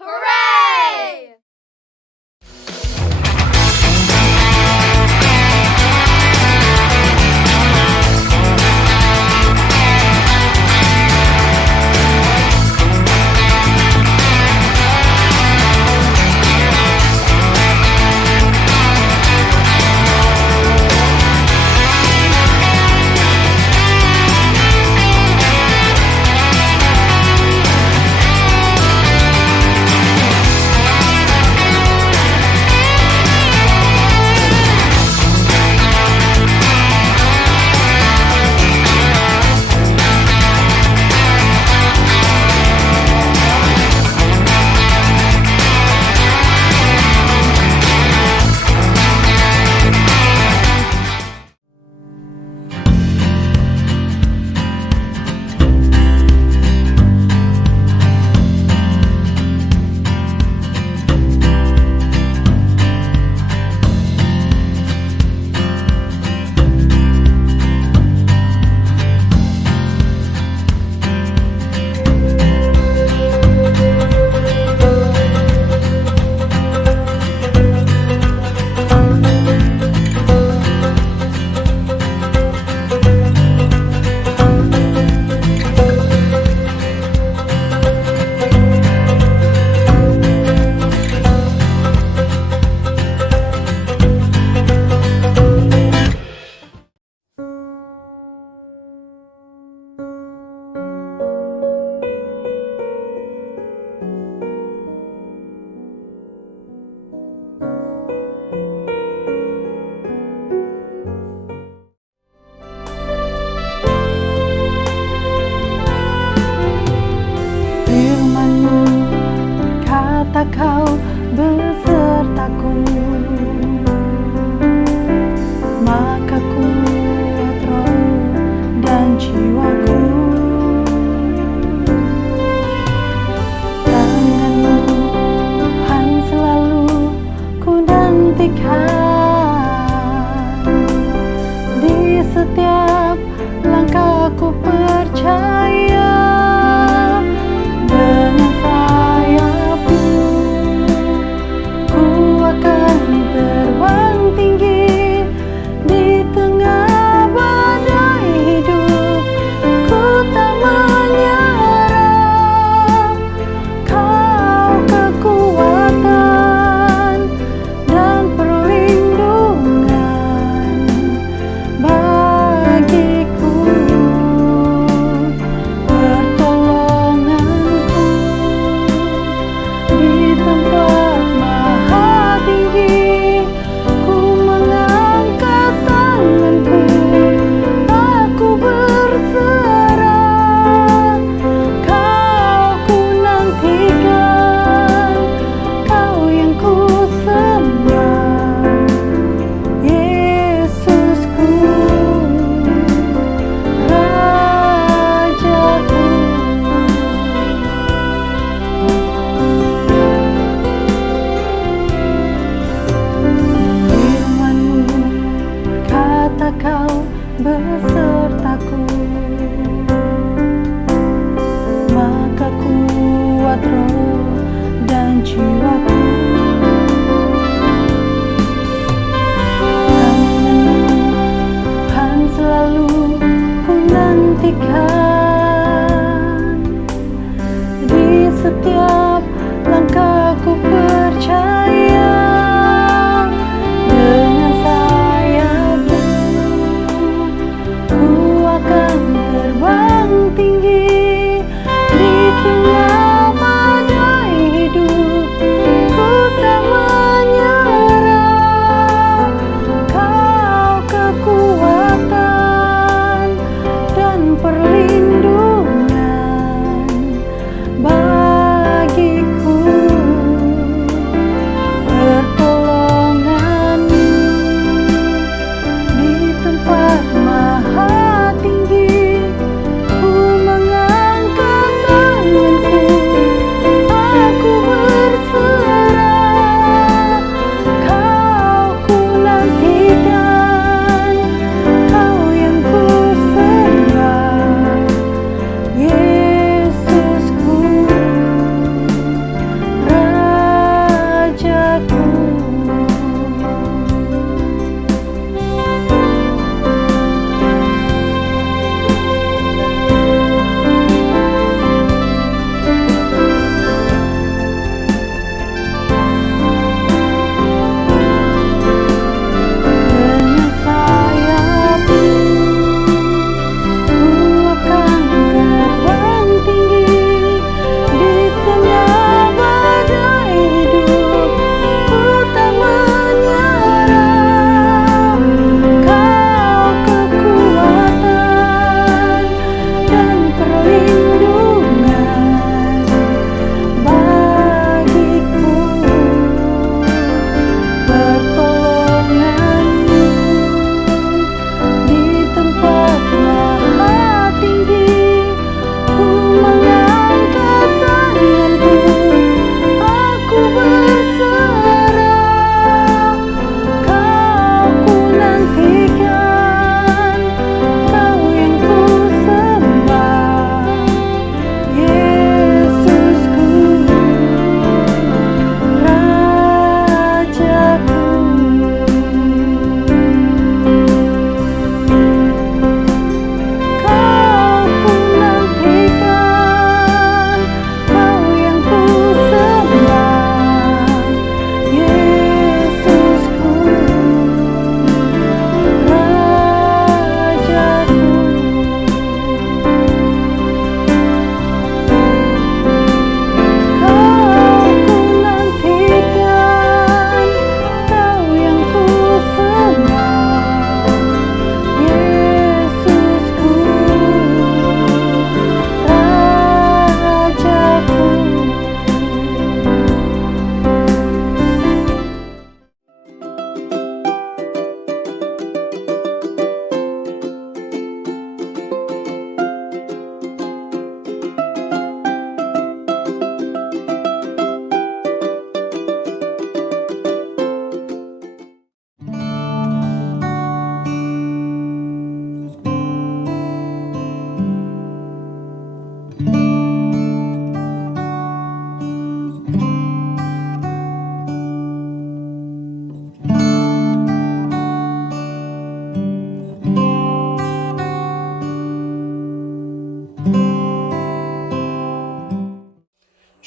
Hooray! Firman-Mu kata Kau besertaku, maka kuat roh dan jiwaku. Tangan-Mu Tuhan selalu ku nantikan, di setiap langkahku percaya. Dengan sayap-Mu ku akan terbang tinggi di tengah badai hidup. Ku tak menyerah, Kau kekuatan dan perlindungan bagiku. Pertolonganku di tempat maha tinggi, ku mengangkat tanganku, aku berserah. Kau ku nantikan, Kau yang ku sembah, Yesusku, Rajaku. Firman-Mu kata Kau besertaku, maka kuat roh dan jiwaku. Tangan-Mu Tuhan selalu ku nantikan, di setiap langkahku percaya. Dengan sayap-Mu ku akan terbang tinggi di tengah badai hidup. Ku tak menyerah, Kau kekuatan dan perlindungan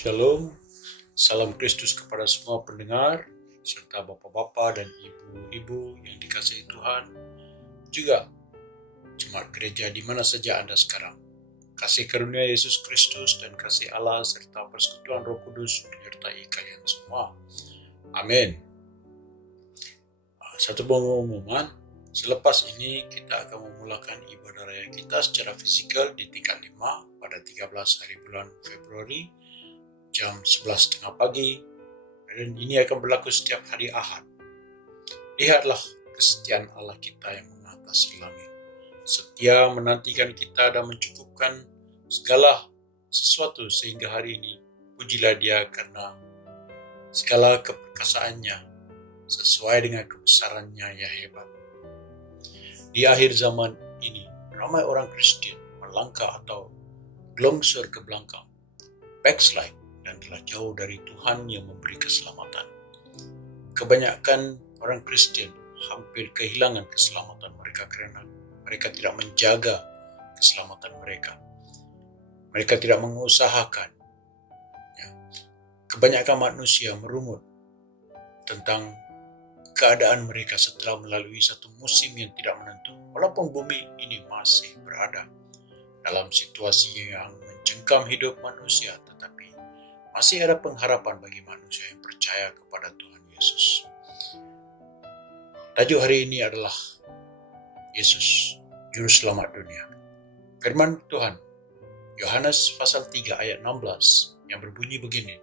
Shalom, salam Kristus kepada semua pendengar, serta bapak-bapak dan ibu-ibu yang dikasihi Tuhan, juga jemaat gereja di mana saja Anda sekarang. Kasih karunia Yesus Kristus dan kasih Allah serta persekutuan Roh Kudus menyertai kalian semua. Amin. Satu pengumuman, selepas ini kita akan memulakan ibadah raya kita secara fisikal di tingkat 5 pada 13 hari bulan Februari jam 11.30 pagi, dan ini akan berlaku setiap hari Ahad. Lihatlah kesetiaan Allah kita yang mengatasi langit, setia menantikan kita dan mencukupkan segala sesuatu sehingga hari ini. Pujilah Dia karena segala keperkasaannya sesuai dengan kebesarannya yang hebat. Di akhir zaman ini, ramai orang Kristen melangkah atau gelongsor ke belakang, backslide, dan telah jauh dari Tuhan yang memberi keselamatan. Kebanyakan orang Kristen hampir kehilangan keselamatan mereka karena mereka tidak menjaga keselamatan mereka. Mereka tidak mengusahakan. Kebanyakan manusia merungut tentang keadaan mereka setelah melalui satu musim yang tidak menentu. Walaupun bumi ini masih berada dalam situasi yang mencengkam hidup manusia, tetapi masih ada pengharapan bagi manusia yang percaya kepada Tuhan Yesus. Tajuk hari ini adalah Yesus, Juru Selamat dunia. Firman Tuhan, Yohanes pasal 3 ayat 16 yang berbunyi begini.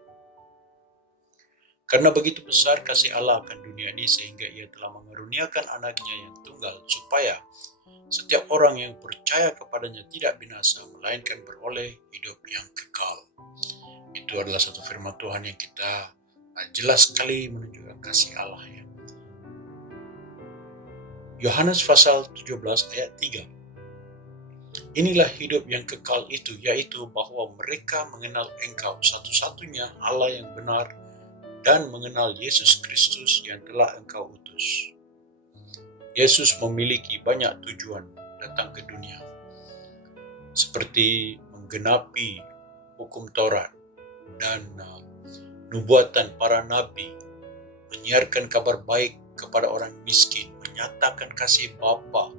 Karena begitu besar kasih Allah akan dunia ini sehingga Ia telah mengaruniakan anaknya yang tunggal supaya setiap orang yang percaya kepadanya tidak binasa melainkan beroleh hidup yang kekal. Itu adalah satu firman Tuhan yang kita jelas sekali menunjukkan kasih Allah ya. Yohanes pasal 17 ayat 3. Inilah hidup yang kekal itu, yaitu bahwa mereka mengenal Engkau satu-satunya Allah yang benar dan mengenal Yesus Kristus yang telah Engkau utus. Yesus memiliki banyak tujuan datang ke dunia, seperti menggenapi hukum Taurat dan nubuatan para nabi, menyiarkan kabar baik kepada orang miskin, menyatakan kasih Bapa,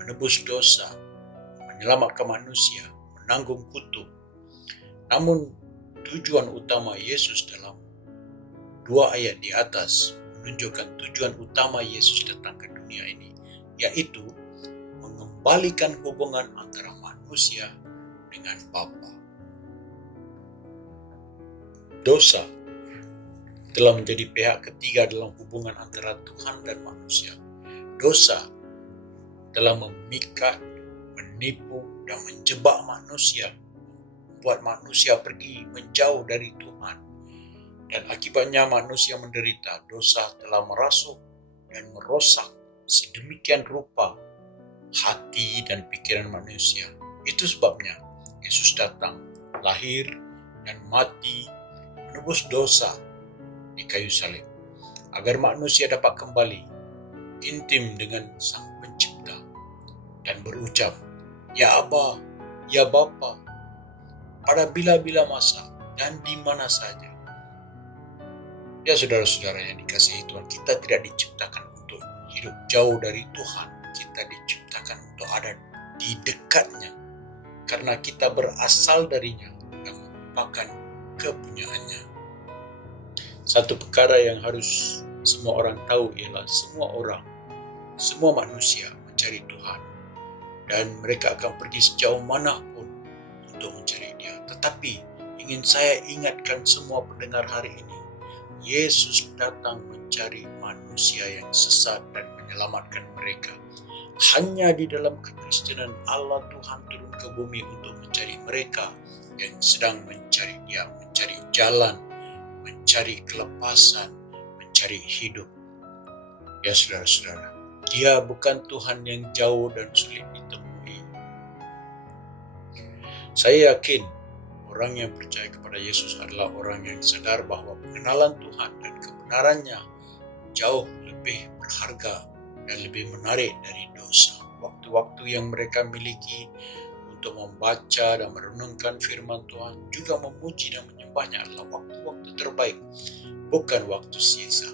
menebus dosa, menyelamatkan manusia, menanggung kutuk. Namun tujuan utama Yesus dalam 2 ayat di atas menunjukkan tujuan utama Yesus datang ke dunia ini, yaitu mengembalikan hubungan antara manusia dengan Bapa. Dosa telah menjadi pihak ketiga dalam hubungan antara Tuhan dan manusia. Dosa telah memikat, menipu, dan menjebak manusia, membuat manusia pergi menjauh dari Tuhan. Dan akibatnya manusia menderita. Dosa telah merasuk dan merosak sedemikian rupa hati dan pikiran manusia. Itu sebabnya Yesus datang, lahir dan mati, menebus dosa di kayu salib, agar manusia dapat kembali intim dengan Sang Pencipta dan berucap, Ya Aba, Ya Bapa, pada bila-bila masa dan di mana saja. Ya saudara-saudara yang dikasihi Tuhan, kita tidak diciptakan untuk hidup jauh dari Tuhan. Kita diciptakan untuk ada di dekatnya, karena kita berasal darinya dan merupakan kepunyaannya. Satu perkara yang harus semua orang tahu ialah semua manusia mencari Tuhan, dan mereka akan pergi sejauh manapun untuk mencari Dia. Tetapi ingin saya ingatkan semua pendengar hari ini, Yesus datang mencari manusia yang sesat dan menyelamatkan mereka. Hanya di dalam kekristenan Allah Tuhan turun ke bumi untuk mencari mereka yang sedang mencari Dia, mencari jalan, mencari kelepasan, mencari hidup. Ya saudara-saudara, Dia bukan Tuhan yang jauh dan sulit ditemui. Saya yakin orang yang percaya kepada Yesus adalah orang yang sadar bahwa pengenalan Tuhan dan kebenarannya jauh lebih berharga dan lebih menarik dari dosa. Waktu-waktu yang mereka miliki untuk membaca dan merenungkan firman Tuhan, juga memuji dan menyembah menyembahnya adalah waktu-waktu terbaik, bukan waktu sisa.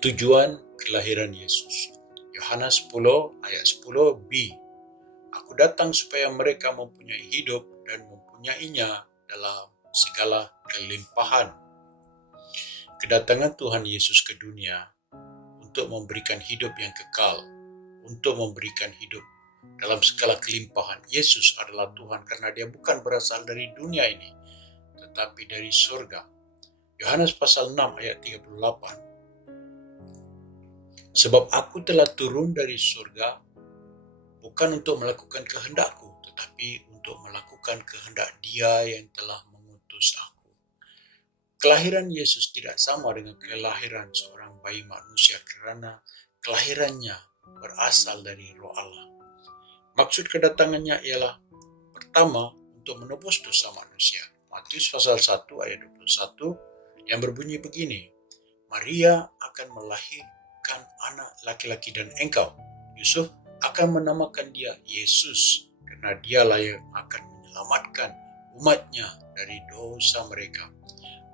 Tujuan kelahiran Yesus. Yohanes 10 ayat 10b. Aku datang supaya mereka mempunyai hidup dan mempunyainya dalam segala kelimpahan. Kedatangan Tuhan Yesus ke dunia untuk memberikan hidup yang kekal, untuk memberikan hidup dalam segala kelimpahan. Yesus adalah Tuhan karena dia bukan berasal dari dunia ini, tetapi dari surga. Yohanes pasal 6 ayat 38. Sebab aku telah turun dari surga bukan untuk melakukan kehendakku, tetapi untuk melakukan kehendak Dia yang telah mengutus aku. Kelahiran Yesus tidak sama dengan kelahiran seorang bayi manusia karena kelahirannya berasal dari Roh Allah. Maksud kedatangannya ialah pertama untuk menebus dosa manusia. Matius pasal 1 ayat 21 yang berbunyi begini, Maria akan melahirkan anak laki-laki dan engkau, Yusuf, akan menamakan dia Yesus karena dialah yang akan menyelamatkan umatnya dari dosa mereka.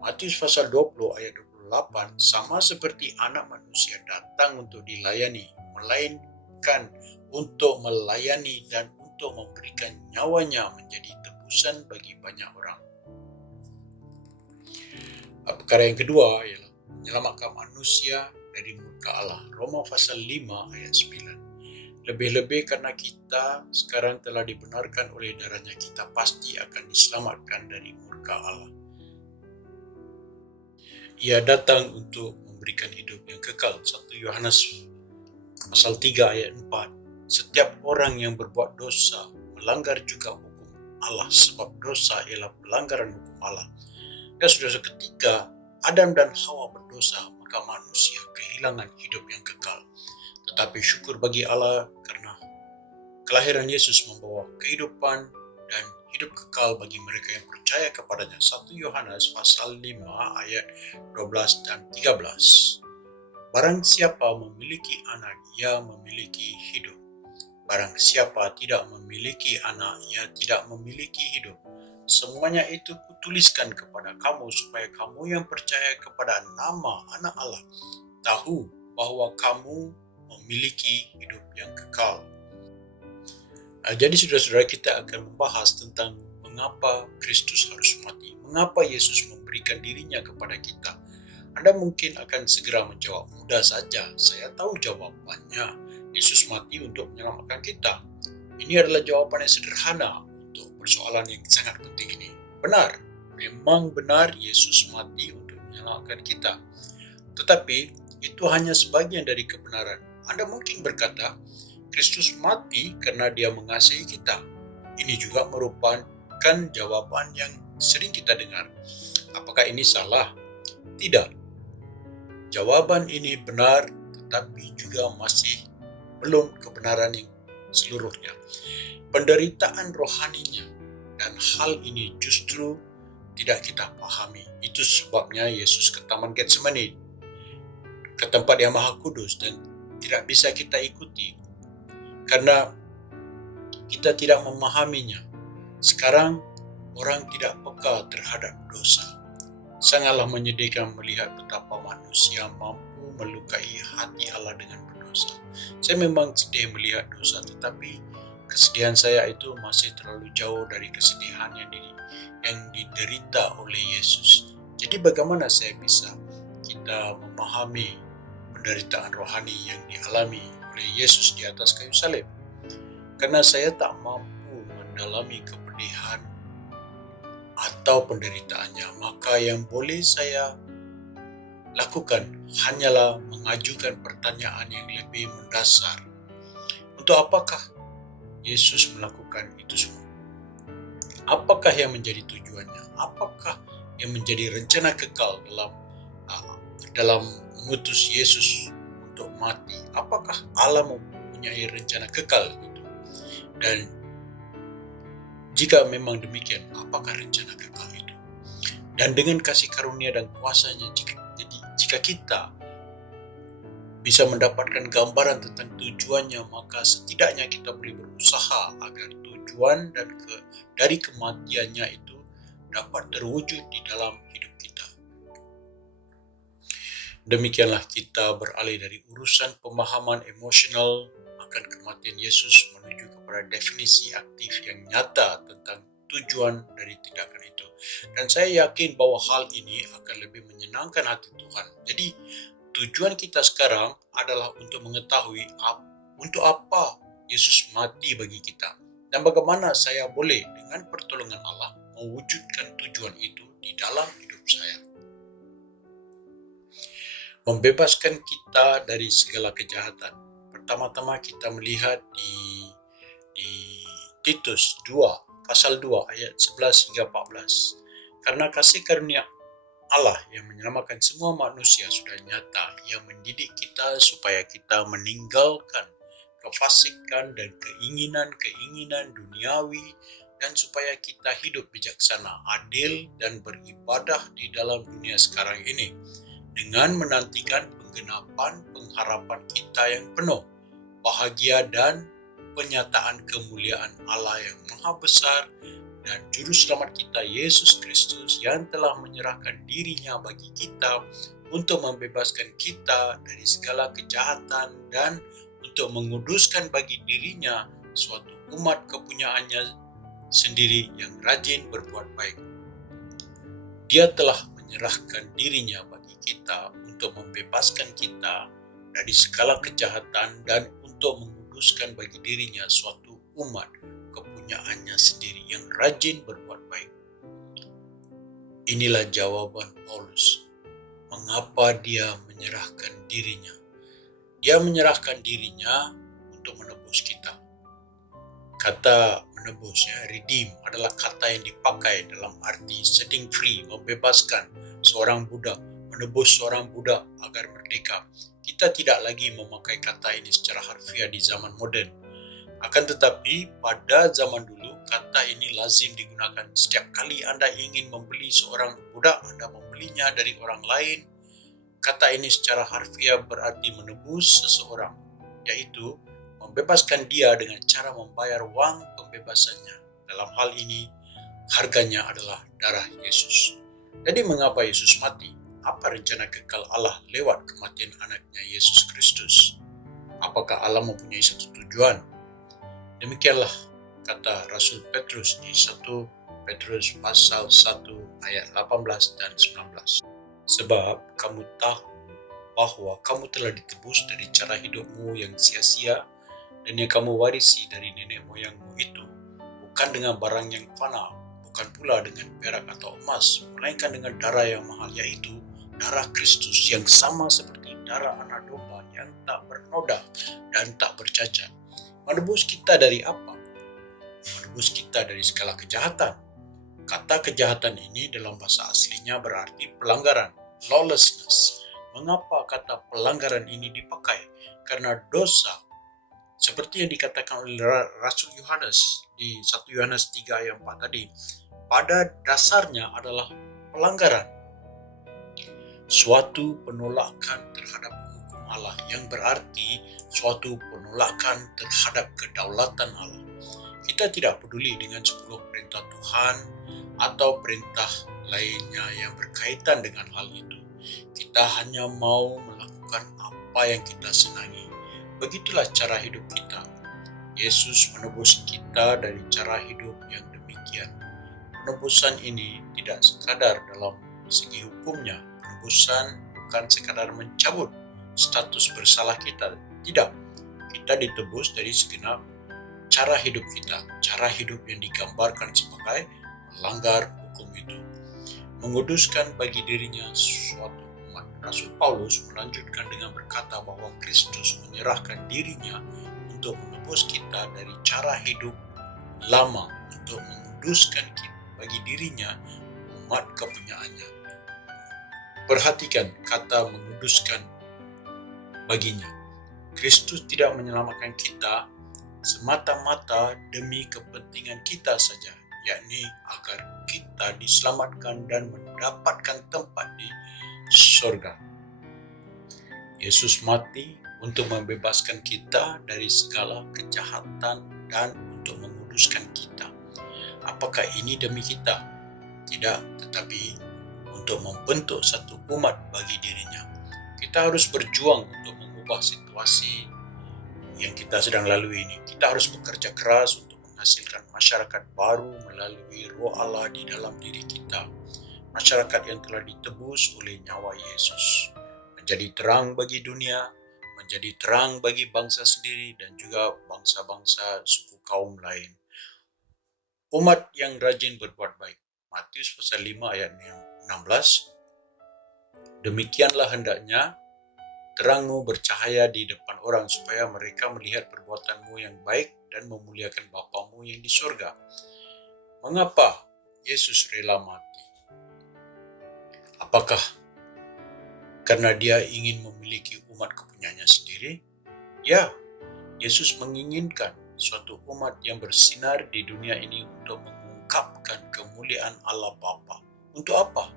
Matius pasal 20 ayat 28, sama seperti anak manusia datang untuk dilayani, melainkan untuk melayani dan untuk memberikan nyawanya menjadi tebusan bagi banyak orang. Perkara yang kedua ialah menyelamatkan manusia dari murka Allah. Roma pasal 5 ayat 9. Lebih-lebih karena kita sekarang telah dibenarkan oleh darahnya, kita pasti akan diselamatkan dari murka Allah. Ia datang untuk memberikan hidup yang kekal. 1 Yohanes pasal 3 ayat 4. Setiap orang yang berbuat dosa melanggar juga hukum Allah, sebab dosa ialah pelanggaran hukum Allah. Dan saudara, ketika Adam dan Hawa berdosa, maka manusia kehilangan hidup yang kekal. Tetapi syukur bagi Allah karena kelahiran Yesus membawa kehidupan dan hidup kekal bagi mereka yang percaya kepadanya. 1 Yohanes pasal 5 ayat 12 dan 13. Barang siapa memiliki anak, ia memiliki hidup. Barang siapa tidak memiliki anak, ia tidak memiliki hidup. Semuanya itu kutuliskan kepada kamu supaya kamu yang percaya kepada nama anak Allah tahu bahwa kamu memiliki hidup yang kekal. Jadi saudara-saudara, kita akan membahas tentang mengapa Kristus harus mati, mengapa Yesus memberikan dirinya kepada kita. Anda mungkin akan segera menjawab, mudah saja, saya tahu jawabannya. Yesus mati untuk menyelamatkan kita. Ini adalah jawaban yang sederhana untuk persoalan yang sangat penting ini. Benar, memang benar Yesus mati untuk menyelamatkan kita. Tetapi itu hanya sebagian dari kebenaran. Anda mungkin berkata, Kristus mati karena dia mengasihi kita. Ini juga merupakan jawaban yang sering kita dengar. Apakah ini salah? Tidak. Jawaban ini benar, tetapi juga masih belum kebenaran yang seluruhnya. Penderitaan rohaninya dan hal ini justru tidak kita pahami. Itu sebabnya Yesus ke Taman Getsemani, ke tempat yang maha kudus, dan tidak bisa kita ikuti karena kita tidak memahaminya. Sekarang orang tidak peka terhadap dosa. Sangatlah menyedihkan melihat betapa manusia mampu melukai hati Allah dengan berdosa. Saya memang sedih melihat dosa, tetapi kesedihan saya itu masih terlalu jauh dari kesedihan yang diderita oleh Yesus. Jadi bagaimana saya bisa kita memahami penderitaan rohani yang dialami oleh Yesus di atas kayu salib? Karena saya tak mampu mendalami kepedihan atau penderitaannya, maka yang boleh saya lakukan hanyalah mengajukan pertanyaan yang lebih mendasar. Untuk apakah Yesus melakukan itu semua? Apakah yang menjadi tujuannya? Apakah yang menjadi rencana kekal dalam mengutus Yesus untuk mati? Apakah Allah mempunyai rencana kekal itu? Dan jika memang demikian, apakah rencana kekal itu? Dan dengan kasih karunia dan kuasanya, jika kita bisa mendapatkan gambaran tentang tujuannya, maka setidaknya kita boleh berusaha agar tujuan dan dari kematiannya itu dapat terwujud di dalam hidup kita. Demikianlah kita beralih dari urusan pemahaman emosional akan kematian Yesus menuju kepada definisi aktif yang nyata tentang tujuan dari tindakan itu. Dan saya yakin bahwa hal ini akan lebih menyenangkan hati Tuhan. Jadi tujuan kita sekarang adalah untuk mengetahui untuk apa Yesus mati bagi kita. Dan bagaimana saya boleh dengan pertolongan Allah mewujudkan tujuan itu di dalam hidup saya. Membebaskan kita dari segala kejahatan. Pertama-tama kita melihat di Titus 2, pasal 2 ayat 11 hingga 14. Karena kasih karunia Allah yang menyelamatkan semua manusia sudah nyata, yang mendidik kita supaya kita meninggalkan kefasikan dan keinginan-keinginan duniawi, dan supaya kita hidup bijaksana, adil, dan beribadah di dalam dunia sekarang ini, dengan menantikan penggenapan pengharapan kita yang penuh, bahagia dan penyataan kemuliaan Allah yang maha besar dan Juru Selamat kita Yesus Kristus yang telah menyerahkan dirinya bagi kita untuk membebaskan kita dari segala kejahatan dan untuk menguduskan bagi dirinya suatu umat kepunyaannya sendiri yang rajin berbuat baik. Dia telah menyerahkan dirinya bagi kita untuk membebaskan kita dari segala kejahatan dan untuk menguduskan bagi dirinya suatu umat kepunyaannya sendiri yang rajin berbuat baik. Inilah jawaban Paulus. Mengapa dia menyerahkan dirinya? Dia menyerahkan dirinya untuk menebus kita. Kata menebus, redeem, adalah kata yang dipakai dalam arti setting free, membebaskan seorang budak, menebus seorang budak agar merdeka. Kita tidak lagi memakai kata ini secara harfiah di zaman modern. Akan tetapi, pada zaman dulu, kata ini lazim digunakan setiap kali Anda ingin membeli seorang budak, Anda membelinya dari orang lain. Kata ini secara harfiah berarti menebus seseorang, yaitu membebaskan dia dengan cara membayar wang pembebasannya. Dalam hal ini, harganya adalah darah Yesus. Jadi mengapa Yesus mati? Apa rencana kekal Allah lewat kematian anaknya Yesus Kristus? Apakah Allah mempunyai satu tujuan? Demikianlah kata Rasul Petrus di 1 Petrus pasal 1 ayat 18 dan 19. Sebab kamu tahu bahwa kamu telah ditebus dari cara hidupmu yang sia-sia dan yang kamu warisi dari nenek moyangmu itu, bukan dengan barang yang fana, bukan pula dengan perak atau emas, melainkan dengan darah yang mahal, yaitu darah Kristus yang sama seperti darah anak domba yang tak bernoda dan tak bercacat. Menebus kita dari apa? Menebus kita dari segala kejahatan. Kata kejahatan ini dalam bahasa aslinya berarti pelanggaran, lawlessness. Mengapa kata pelanggaran ini dipakai? Karena dosa, seperti yang dikatakan oleh Rasul Yohanes di 1 Yohanes 3 ayat 4 tadi, pada dasarnya adalah pelanggaran. Suatu penolakan terhadap hukum Allah, yang berarti suatu penolakan terhadap kedaulatan Allah. Kita tidak peduli dengan 10 perintah Tuhan atau perintah lainnya yang berkaitan dengan hal itu. Kita hanya mau melakukan apa yang kita senangi. Begitulah cara hidup kita. Yesus menebus kita dari cara hidup yang demikian. Penebusan ini tidak sekadar dalam segi hukumnya. Penebusan bukan sekadar mencabut status bersalah kita. Tidak. Kita ditebus dari segenap cara hidup kita. Cara hidup yang digambarkan sebagai melanggar hukum itu. Menguduskan bagi dirinya suatu umat. Rasul Paulus melanjutkan dengan berkata bahwa Kristus menyerahkan dirinya untuk menebus kita dari cara hidup lama, untuk menguduskan kita bagi dirinya umat kepunyaannya. Perhatikan kata menguduskan baginya. Kristus tidak menyelamatkan kita semata-mata demi kepentingan kita saja, yakni agar kita diselamatkan dan mendapatkan tempat di surga. Yesus mati untuk membebaskan kita dari segala kejahatan dan untuk menguduskan kita. Apakah ini demi kita? Tidak, tetapi untuk membentuk satu umat bagi dirinya. Kita harus berjuang untuk mengubah situasi yang kita sedang lalui ini. Kita harus bekerja keras untuk menghasilkan masyarakat baru melalui Roh Allah di dalam diri kita. Masyarakat yang telah ditebus oleh nyawa Yesus. Menjadi terang bagi dunia, menjadi terang bagi bangsa sendiri dan juga bangsa-bangsa suku kaum lain. Umat yang rajin berbuat baik. Matius pasal 5 ayat 16. Demikianlah hendaknya terangmu bercahaya di depan orang supaya mereka melihat perbuatanmu yang baik dan memuliakan Bapamu yang di surga. Mengapa Yesus rela mati? Apakah karena dia ingin memiliki umat kepunyaannya sendiri? Ya, Yesus menginginkan suatu umat yang bersinar di dunia ini untuk mengungkapkan kemuliaan Allah Bapa. Untuk apa?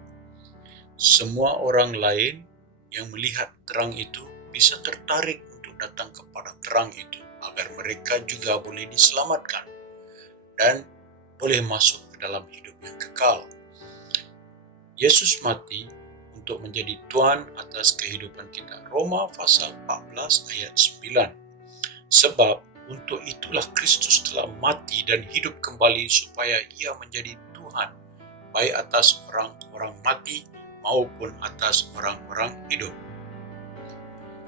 Semua orang lain yang melihat terang itu bisa tertarik untuk datang kepada terang itu agar mereka juga boleh diselamatkan dan boleh masuk ke dalam hidup yang kekal. Yesus mati untuk menjadi Tuhan atas kehidupan kita. Roma pasal 14 ayat 9. Sebab untuk itulah Kristus telah mati dan hidup kembali supaya ia menjadi Tuhan baik atas orang-orang mati maupun atas orang-orang hidup.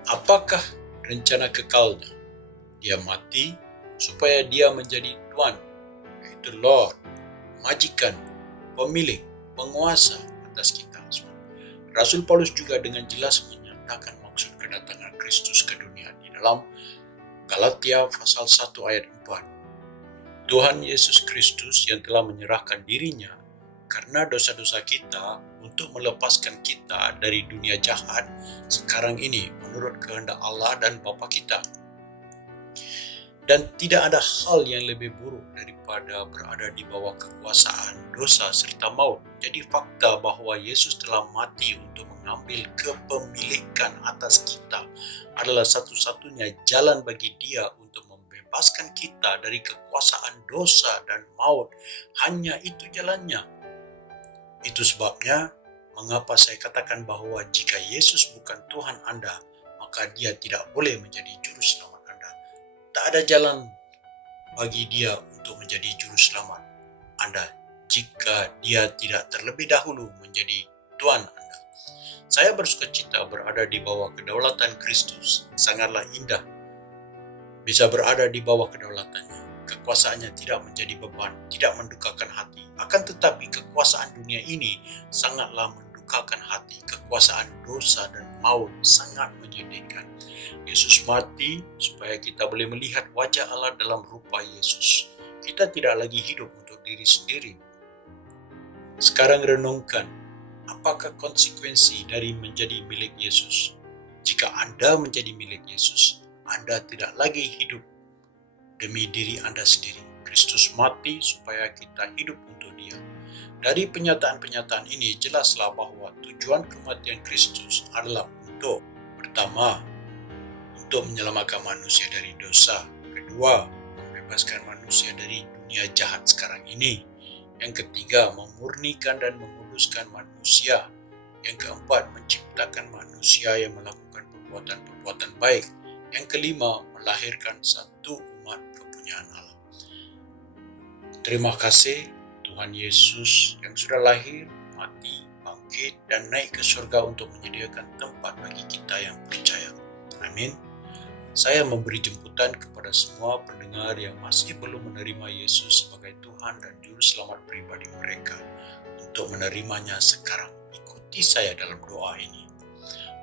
Apakah rencana kekalnya? Dia mati supaya dia menjadi Tuhan, yaitu Lord, majikan, pemilik, penguasa atas kita. Rasul Paulus juga dengan jelas menyatakan maksud kedatangan Kristus ke dunia di dalam Galatia pasal 1 ayat 4. Tuhan Yesus Kristus yang telah menyerahkan dirinya karena dosa-dosa kita untuk melepaskan kita dari dunia jahat sekarang ini menurut kehendak Allah dan Bapa kita. Dan tidak ada hal yang lebih buruk daripada berada di bawah kekuasaan dosa serta maut. Jadi fakta bahwa Yesus telah mati untuk mengambil kepemilikan atas kita adalah satu-satunya jalan bagi Dia untuk membebaskan kita dari kekuasaan dosa dan maut. Hanya itu jalannya. Itu sebabnya mengapa saya katakan bahwa jika Yesus bukan Tuhan Anda, maka Dia tidak boleh menjadi juru selamat Anda. Tak ada jalan bagi Dia untuk menjadi juru selamat Anda jika Dia tidak terlebih dahulu menjadi Tuhan Anda. Saya bersukacita berada di bawah kedaulatan Kristus. Sangatlah indah bisa berada di bawah kedaulatannya. Kekuasaannya tidak menjadi beban, tidak mendukakan hati. Akan tetapi kekuasaan dunia ini sangatlah mendukakan hati. Kekuasaan dosa dan maut sangat menyedihkan. Yesus mati supaya kita boleh melihat wajah Allah dalam rupa Yesus. Kita tidak lagi hidup untuk diri sendiri. Sekarang renungkan, apakah konsekuensi dari menjadi milik Yesus? Jika Anda menjadi milik Yesus, Anda tidak lagi hidup demi diri Anda sendiri. Kristus mati supaya kita hidup untuk Dia. Dari pernyataan-pernyataan ini jelaslah bahwa tujuan kematian Kristus adalah untuk, pertama, untuk menyelamatkan manusia dari dosa. Kedua, membebaskan manusia dari dunia jahat sekarang ini. Yang ketiga, memurnikan dan menguduskan manusia. Yang keempat, menciptakan manusia yang melakukan perbuatan-perbuatan baik. Yang kelima, melahirkan satu umat kepunyaan Allah. Terima kasih Tuhan Yesus yang sudah lahir, mati, bangkit, dan naik ke surga untuk menyediakan tempat bagi kita yang percaya. Amin. Saya memberi jemputan kepada semua pendengar yang masih belum menerima Yesus sebagai Tuhan dan Juru Selamat pribadi mereka untuk menerimanya sekarang. Ikuti saya dalam doa ini.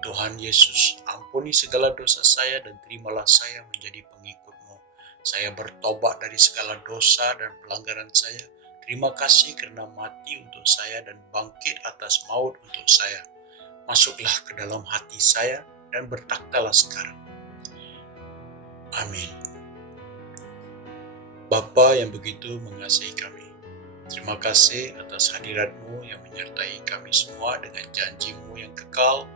Tuhan Yesus, ampuni segala dosa saya dan terimalah saya menjadi pengikut-Mu. Saya bertobat dari segala dosa dan pelanggaran saya. Terima kasih karena mati untuk saya dan bangkit atas maut untuk saya. Masuklah ke dalam hati saya dan bertakhtalah sekarang. Amin. Bapa yang begitu mengasihi kami, terima kasih atas hadirat-Mu yang menyertai kami semua dengan janji-Mu yang kekal.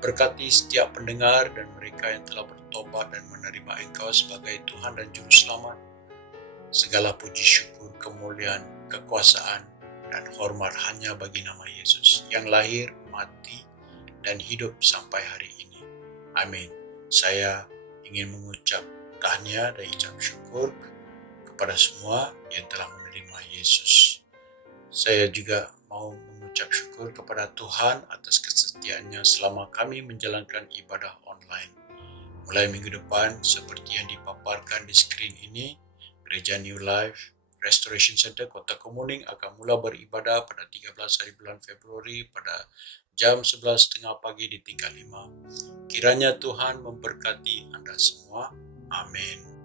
Berkati setiap pendengar dan mereka yang telah bertobat dan menerima Engkau sebagai Tuhan dan Juru Selamat. Segala puji syukur, kemuliaan, kekuasaan dan hormat hanya bagi nama Yesus yang lahir, mati, dan hidup sampai hari ini. Amin. Saya ingin mengucap tahniah dan ucap syukur kepada semua yang telah menerima Yesus. Saya juga mau mengucap syukur kepada Tuhan atas kesetiaannya selama kami menjalankan ibadah online. Mulai minggu depan, seperti yang dipaparkan di skrin ini, Gereja New Life Restoration Center Kota Kemuning akan mula beribadah pada 13 hari bulan Februari pada jam 11.30 pagi di tingkat 5. Kiranya Tuhan memberkati Anda semua. Amin.